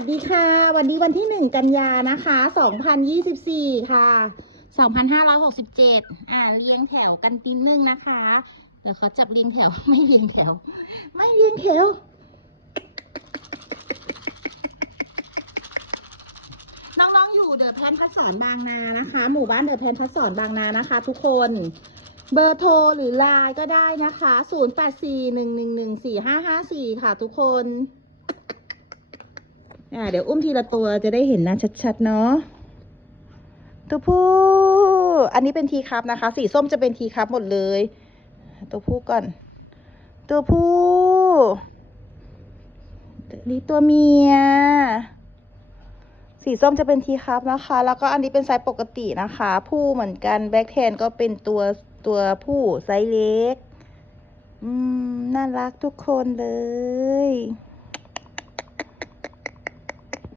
วัสดีค่ะ วันนี้วันที่หนึ่งกันยานะคะสองพันยี่สิบสี่ค่ะสองพันห้าร้อยหกสิบเจ็ดอ่าเรียงแถวกันนิดนึงนะคะ เดี๋ยวเขาจับเรียงแถวไม่เรียงแถว ไม่เรียงแถว น้องๆอยู่เดอะแพนพัสสอนบางนานะคะ หมู่บ้านเดอะแพนพัสสอนบางนานะคะ ทุกคนเบอร์โทรหรือไลน์ก็ได้นะคะ 0 8 4 1 1 1 4 5 5 4 ค่ะทุกคน อ่าเดี๋ยวอุ้มทีละตัวจะได้เห็นหน้าชัดๆเนาะตัวผู้ อันนี้เป็นทีครับนะคะ สีส้มจะเป็นทีครับหมดเลย ตัวผู้ก่อน ตัวผู้นี่ตัวเมีย สีส้มจะเป็นทีครับนะคะ แล้วก็อันนี้เป็นไซส์ปกตินะคะ ผู้เหมือนกันแบ็คแทนก็เป็นตัวตัวผู้ไซส์เล็ก อืม น่ารักทุกคนเลย